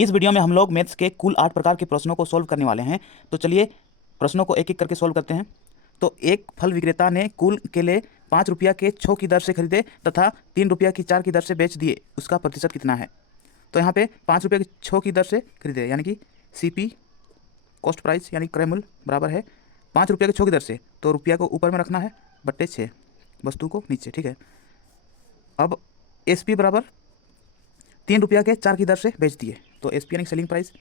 इस वीडियो में हम लोग मैथ्स के कुल 8 प्रकार के प्रश्नों को सॉल्व करने वाले हैं। तो चलिए प्रश्नों को एक एक करके सॉल्व करते हैं। तो एक फल विक्रेता ने कुल केले 5 रुपया के 6 की दर से खरीदे तथा 3 रुपया की 4 की दर से बेच दिए, उसका प्रतिशत कितना है। तो यहाँ पे 5 रुपये की 6 की दर से खरीदे यानी कि CP कॉस्ट प्राइस यानी क्रय मूल्य बराबर है 5 रुपये के 6 की दर से, तो रुपया को ऊपर में रखना है बट्टे 6, वस्तु को नीचे। ठीक है। अब SP बराबर 3 रुपया के 4 की दर से बेच दिए, तो SP यानी सेलिंग प्राइस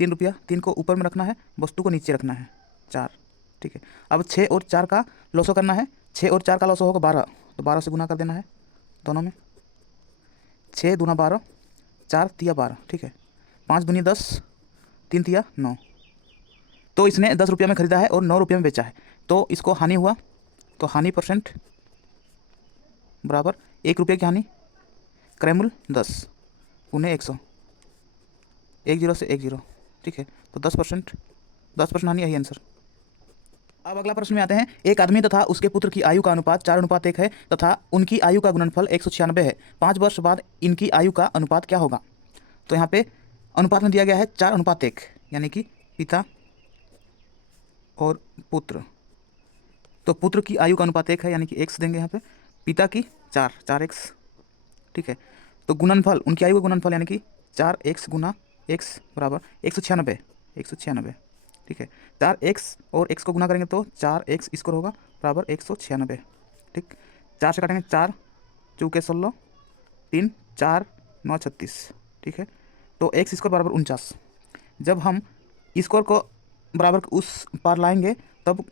3 रुपया, 3 को ऊपर में रखना है, वस्तु को नीचे रखना है 4। ठीक है। अब 6 और 4 का लॉसो करना है, 6 और 4 का लॉसो होगा 12, तो 12 से गुना कर देना है दोनों में। 6 दूना 12, 4 तिया 12। ठीक है। 5 दूनी 10, 3 तिया 9। तो इसने 10 रुपया में खरीदा है और 9 रुपये में बेचा है, तो इसको हानि हुआ, तो हानि परसेंट बराबर 1 रुपये की हानि, क्रय मूल्य 10 उन्हें 100, 10 से 10। ठीक है। तो 10%, 10% हानि, यही आंसर। अब अगला प्रश्न में आते हैं। एक आदमी तथा उसके पुत्र की आयु का अनुपात 4:1 है तथा उनकी आयु का गुणनफल 196 है। 5 वर्ष बाद इनकी आयु का अनुपात क्या होगा। तो यहाँ पे अनुपात में दिया गया है 4:1, यानी कि पिता और पुत्र। तो पुत्र की आयु का अनुपात 1 है यानी कि x देंगे यहाँ पे, पिता की 4x। ठीक है। तो गुणनफल, उनकी आयु का गुणनफल यानी कि 4x गुना x बराबर 196। ठीक है। 4x और x को गुना करेंगे तो 4x स्क्वायर होगा बराबर 196। ठीक। 4 से काटेंगे 4 चौके 16, 3 4 9 36। ठीक है। तो x स्क्वायर बराबर 49। जब हम स्क्वायर को बराबर उस पार लाएंगे तब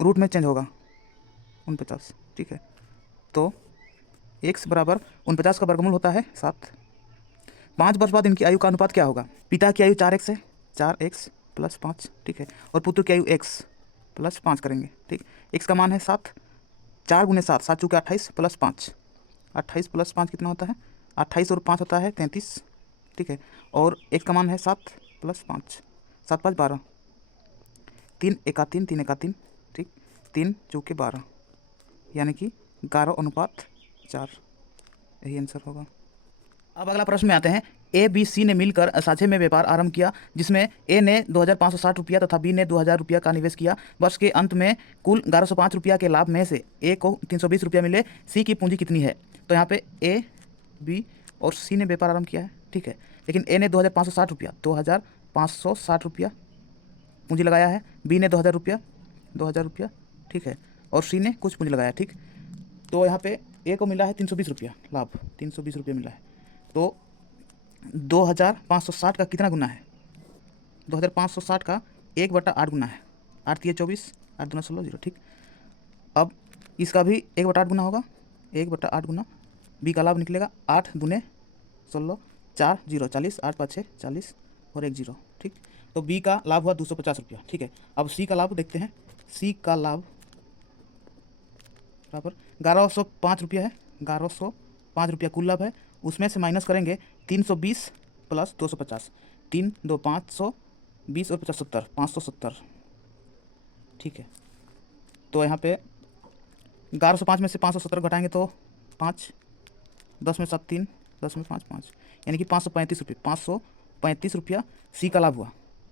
रूट में चेंज होगा 49। ठीक है। तो x बराबर 49 का वर्गमूल होता है 7। 5 वर्ष बाद इनकी आयु का अनुपात क्या होगा। पिता की आयु 4x है, 4x प्लस 5। ठीक है। और पुत्र की आयु x प्लस 5 करेंगे। ठीक। x का मान है 7, 4 गुने 7, 7 चौके 28 प्लस 5, 28 प्लस 5 कितना होता है 28 और 5 होता है 33। ठीक है। और x का मान है 7 प्लस 5, 7 5 12, 3 एका 3, 3 एका 3। ठीक। 3 चौके 12 यानी कि 11:4, यही आंसर होगा। अब अगला प्रश्न में आते हैं। ABC ने मिलकर साझे में व्यापार आरंभ किया जिसमें A ने 2560 रुपया तथा B ने 2000 रुपया का निवेश किया। वर्ष के अंत में कुल 1105 रुपया के लाभ में से A को 320 रुपया मिले। C की पूंजी कितनी है। तो यहाँ पे A, B और C ने व्यापार आरंभ किया है। ठीक है। लेकिन A ने 2560 रुपया पूंजी लगाया है, B ने 2000 रुपया। ठीक है। और C ने कुछ पूंजी लगाया। ठीक। तो यहाँ पे A को मिला है 320 रुपया लाभ, 320 रुपया मिला है। तो 2560 का कितना गुना है। 2560 का 1/8 गुना है, 8 तिया 24, 8 दूना 16 0। ठीक। अब इसका भी 1/8 गुना होगा, 1/8 गुना B का लाभ निकलेगा 8 दूने 16, 4 0 40, 8 5 6 40 और 1 0। ठीक। तो B का लाभ हुआ 250 रुपया। ठीक है। अब C का लाभ देखते हैं। C का लाभ बराबर 1105 रुपया है, 1105 रुपया कुल लाभ है। उसमें से माइनस करेंगे 320 प्लस 250, 3 2 520 और 50 70, 570। ठीक है। तो यहाँ पे 1105 में से 570 घटाएंगे तो 5, 10 में 7 3, 10 में 5 5, यानी कि 535 रुपये, 535 रुपया C का लाभ हुआ।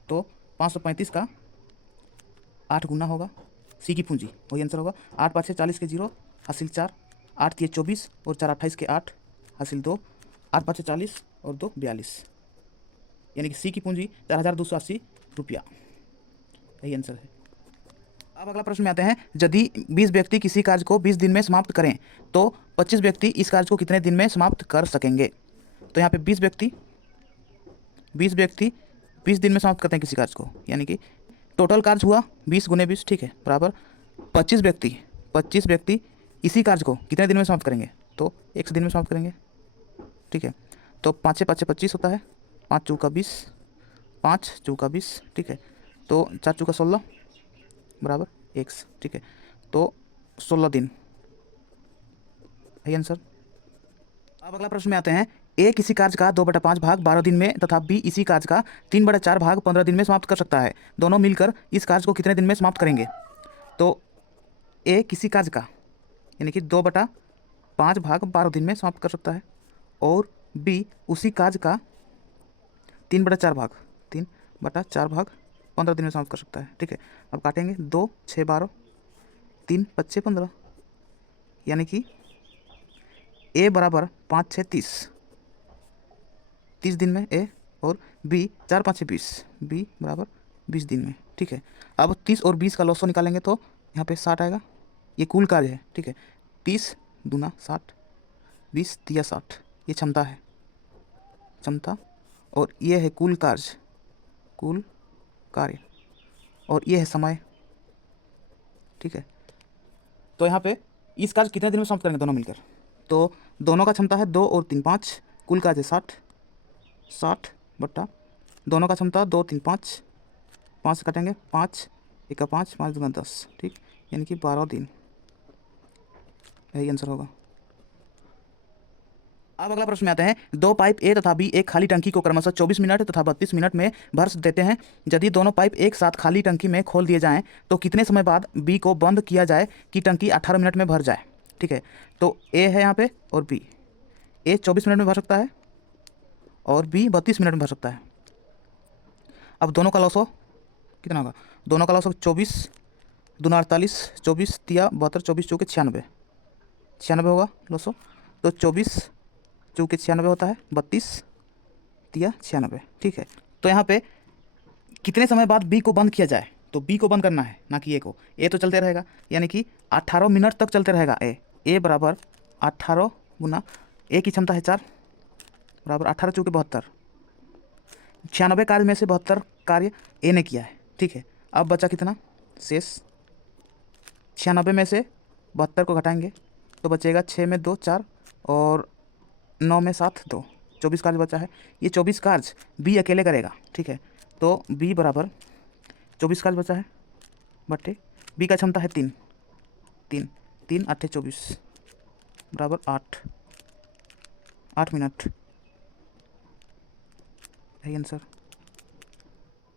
तो 535 का 8 गुना होगा C की पूंजी, वही आंसर होगा। 8 5 40 के 0 हासिल 4, 8 तिये 24 और 4 28 के 8 हासिल 2, 8 5 40 और 2 42, यानी कि C की पूंजी 4280 रुपया, यही आंसर है। अब अगला प्रश्न में आते हैं। यदि 20 व्यक्ति किसी कार्य को 20 दिन में समाप्त करें तो 25 व्यक्ति इस कार्य को कितने दिन में समाप्त कर सकेंगे। तो यहाँ पे 20 व्यक्ति 20 दिन में समाप्त करते हैं किसी कार्य को, यानी कि टोटल कार्य हुआ 20 गुने 20। ठीक है। बराबर 25 व्यक्ति इसी कार्य को कितने दिन में समाप्त करेंगे। तो 1 दिन में समाप्त करेंगे। ठीक है। तो 5 5 25 होता है, 5 चौका 20, 5 चौका 20। ठीक है। तो 4 चौका 16 बराबर x। ठीक है। तो 16 दिन, यही आंसर। अब अगला प्रश्न में आते हैं। A किसी कार्य का 2/5 भाग 12 दिन में तथा B इसी कार्य का 3/4 भाग 15 दिन में समाप्त कर सकता है। दोनों मिलकर इस कार्य को कितने दिन में समाप्त करेंगे। तो A किसी कार्य का यानी कि 2/5 भाग 12 दिन में समाप्त कर सकता है और B उसी कार्य का 3/4 भाग, 3/4 भाग 15 दिन में समाप्त कर सकता है। ठीक है, अब काटेंगे 2 6 12, 3 5 6 15, यानी कि ए बराबर 5 6 30, 30 दिन में ए, और बी 4 5 6 20, बी बराबर 20 दिन में। ठीक है, अब 30 और 20 का लॉसो निकालेंगे तो यहाँ पे 60 आएगा। ये कुल कार्य है। ठीक है, 30 दूना 60, 20 तिया 60, ये क्षमता है, क्षमता, और ये है कुल कार्य, कुल कार्य, और ये है समय। ठीक है, तो यहाँ पे इस कार्य कितने दिन में समाप्त करेंगे दोनों मिलकर, तो दोनों का क्षमता है 2 और 3 5, कुल कार्य 60, 60 बट्टा दोनों का क्षमता 2 3 5, 5 से काटेंगे 5 1 5, 5 2 10, ठीक, यानी कि 12 दिन, यही आंसर होगा। अब अगला प्रश्न में आते हैं, दो पाइप ए तथा बी एक खाली टंकी को क्रमशः 24 मिनट तथा 32 मिनट में भर देते हैं। यदि दोनों पाइप एक साथ खाली टंकी में खोल दिए जाएं तो कितने समय बाद बी को बंद किया जाए कि टंकी 18 मिनट में भर जाए। ठीक है, तो ए है यहाँ पे और बी, ए 24 मिनट में भर सकता है और बी 32 मिनट में भर सकता है। अब दोनों का लॉसो कितना होगा, दोनों का लॉसो 24 दूना 48, 24 तिया 72, 24 चौके 96, 96 होगा लॉसो, तो 24 चूँकि 96 होता है, 32 तिया 96। ठीक है, तो यहाँ पे कितने समय बाद बी को बंद किया जाए, तो बी को बंद करना है ना कि ए को, ए तो चलते रहेगा, यानी कि 18 मिनट तक चलते रहेगा ए बराबर 18 गुना ए की क्षमता है 4 बराबर 18 चूँकि 72, 96 कार्य में से 72 कार्य ए ने किया है। ठीक है, अब बचा कितना शेष, 96 में से 72 को घटाएंगे तो बचेगा 6 में 2 4 और 9 में 7 2, 24 कार्य बचा है। ये 24 कार्य बी अकेले करेगा। ठीक है, तो बी बराबर 24 कार्य बचा है बट्टे बी का क्षमता है 3 3 3 8 24 बराबर 8 मिनट, यही आंसर।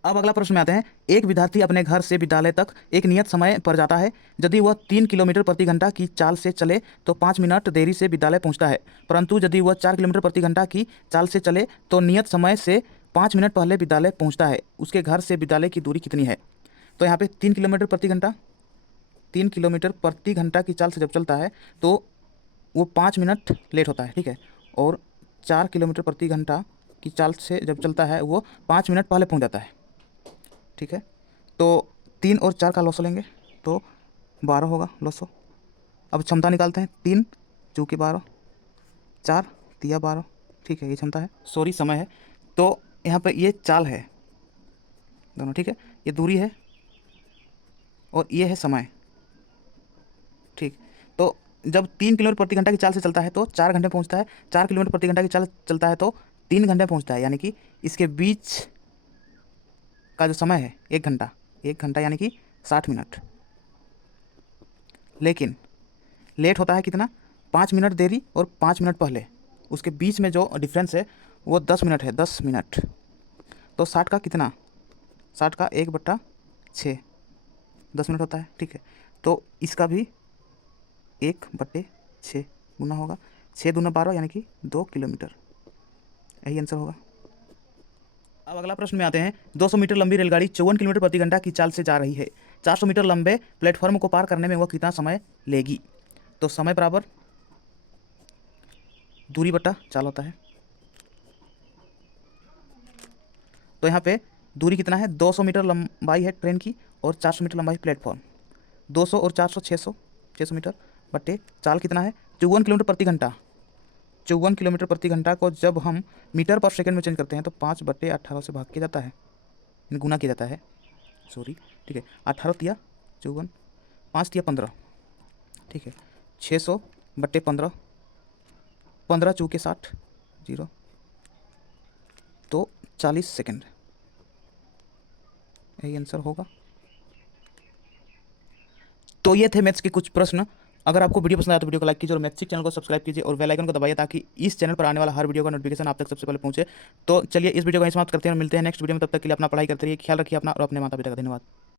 अब अगला प्रश्न में आते हैं, एक विद्यार्थी अपने घर से विद्यालय तक एक नियत समय पर जाता है। यदि वह 3 किलोमीटर प्रति घंटा की चाल से चले तो 5 मिनट देरी से विद्यालय पहुंचता है, परंतु यदि वह 4 किलोमीटर प्रति घंटा की चाल से चले तो नियत समय से 5 मिनट पहले विद्यालय पहुंचता है। उसके घर से विद्यालय की दूरी कितनी है। तो यहाँ पे 3 किलोमीटर प्रति घंटा, 3 किलोमीटर प्रति घंटा की चाल से जब चलता है तो वो 5 मिनट लेट होता है। ठीक है, और 4 किलोमीटर प्रति घंटा की चाल से जब चलता है वो 5 मिनट पहले पहुँच जाता है। ठीक है, तो 3 और 4 का लॉसो लेंगे तो 12 होगा लॉसो। अब क्षमता निकालते हैं, 3 चूँकि 12, 4 तिया 12। ठीक है, ये क्षमता है, सॉरी समय है, तो यहाँ पे ये चाल है दोनों। ठीक है, ये दूरी है और ये है समय। ठीक, तो जब 3 किलोमीटर प्रति घंटा की चाल से चलता है तो 4 घंटे पहुँचता है, 4 किलोमीटर प्रति घंटा की चाल चलता है तो 3 घंटे पहुँचता है, यानी कि इसके बीच का जो समय है 1 घंटा, 1 घंटा यानी कि 60 मिनट। लेकिन लेट होता है कितना, 5 मिनट देरी और 5 मिनट पहले, उसके बीच में जो डिफरेंस है वो 10 मिनट है, 10 मिनट। तो 60 का कितना, 60 का 1/6, 10 मिनट होता है। ठीक है, तो इसका भी 1/6 गुना होगा, 6 दूना 12 यानी कि 2 किलोमीटर, यही आंसर होगा। अब अगला प्रश्न में आते हैं, 200 मीटर लंबी रेलगाड़ी 54 किलोमीटर प्रति घंटा की चाल से जा रही है। 400 मीटर लंबे प्लेटफॉर्म को पार करने में वह कितना समय लेगी। तो समय बराबर दूरी बटा चाल होता है। तो यहाँ पे दूरी कितना है, 200 मीटर लंबाई है ट्रेन की और 400 मीटर लंबाई प्लेटफॉर्म, 200 और 400 600 मीटर बट्टे चाल कितना है 54 किलोमीटर प्रति घंटा। 54 किलोमीटर प्रति घंटा को जब हम मीटर पर सेकंड में चेंज करते हैं तो 5/18 से भाग किया जाता है, गुना किया जाता है, सॉरी। ठीक है, 18 तिया 54, 5 तिया 15। ठीक है, 600/15, 15 चूँकि 60 0, तो 40 सेकेंड, यही आंसर होगा। तो ये थे मैथ्स के कुछ प्रश्न। अगर आपको वीडियो पसंद आया तो वीडियो को लाइक कीजिए और मैथ्स चैनल को सब्सक्राइब कीजिए और बेल आइकन को दबाइए ताकि इस चैनल पर आने वाला हर वीडियो का नोटिफिकेशन आप तक सबसे पहले पहुंचे। तो चलिए इस वीडियो को यहीं समाप्त करते हैं और मिलते हैं नेक्स्ट वीडियो में। तब तक के लिए अपना पढ़ाई करते रहिए, ख्याल रखिए अपना और अपने माता पिता का। धन्यवाद।